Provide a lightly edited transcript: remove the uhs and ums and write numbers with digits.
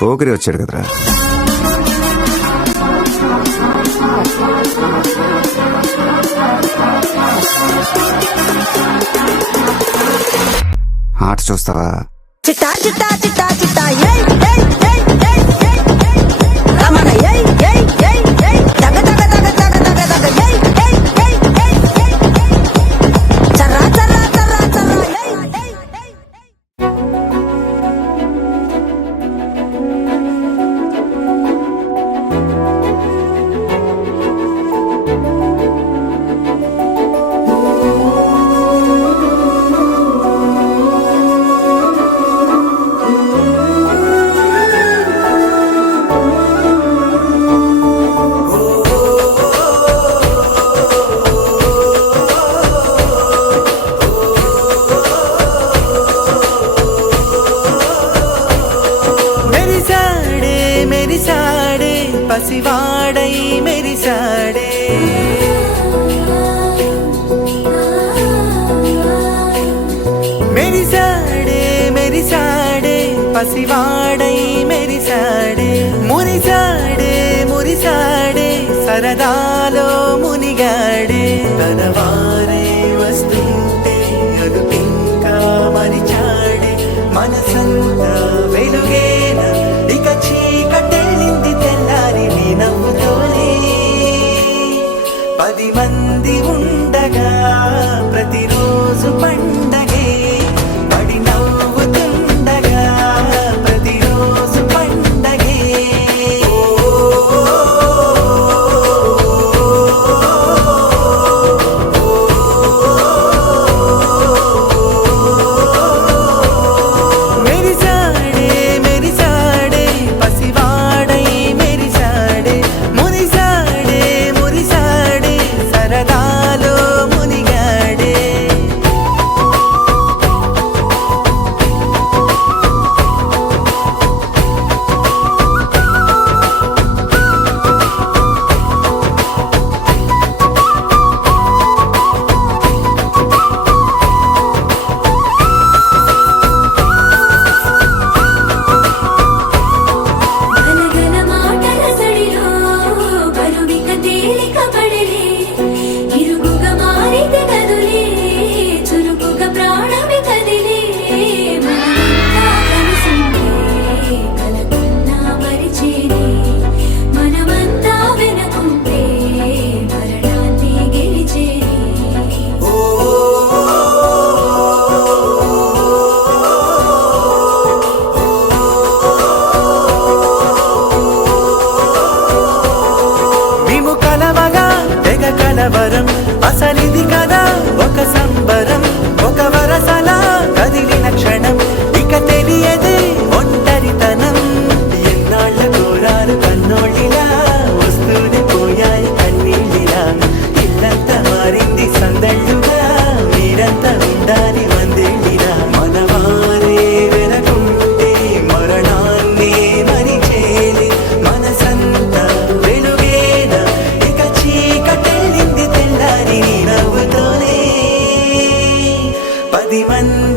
పోకిరి వచ్చాడు కదరా. ఆట చూస్తావా? చిట్టా చిట్టా చిట్టా చిట్టా ఏయ్ ఏయ్ ఏయ్ ఏయ్ ఏయ్ రమణ ఏయ్ ఏయ్ ఏయ్ ఏయ్ దగ దగ దగ దగ దగ దగ ఏయ్ ఏయ్ ఏయ్ ఏయ్ ఏయ్ చర్రా చర్రా చర్రా చర్రా ఏయ్ ఏయ్ పసివాడై మెరిసాడే మెరిసాడే మెరిసాడే పసివాడై మెరిసాడే మురిసాడే మురిసాడే సరదాలో మునిగాడే తనవారే వస్తుంటే అదుపింకా మరిచాడే మనసంతా వెలుగేన ఇక చీకటెళ్ళింది తెల్లారి నీ నవ్వుతోనే 10 మంది ఉండగా ప్రతిరోజు పండగే పడి నవ్వుతుండగా ప్రతిరోజు పండగే మెరిసాడే మెరిసాడే పసివాడై మెరిసాడే మురిసాడే మురిసాడే సరదాలో మునిగాడే గలగల మాటల సడిలో బరువిక తేలిక పడలే ఇరుగుగా మారితే కదులే చురుకుగా ప్రాణమి కదిలే మనమంతా కలిసిందే కలకున్నా మరిచేనే మనమంతా వెనకుంటే మరణాన్ని గెలిచేనే మేము కలవగా తెగ కలవరం అసలిది కదా ఒక సంబరం ఒక వరసలా కదిలిన క్షణం ఇక తెలియదే ఒంటరితనం ఎన్నాళ్ళ కోరారు కన్నోళ్ళిలా వస్తూనే పోయాయి కన్నీళ్ళిలా ఇల్లంతా మారింది సందళ్ళుగా మీరంతా ఉండాలి వందేళ్ళిలా మనవారే వెనకుంటే మరణాన్ని మరిచేలి మనసంతా వెలుగేన ఇక చీకటెళ్ళింది తెల్లారి నీ నవ్వుతోనే 10 మంది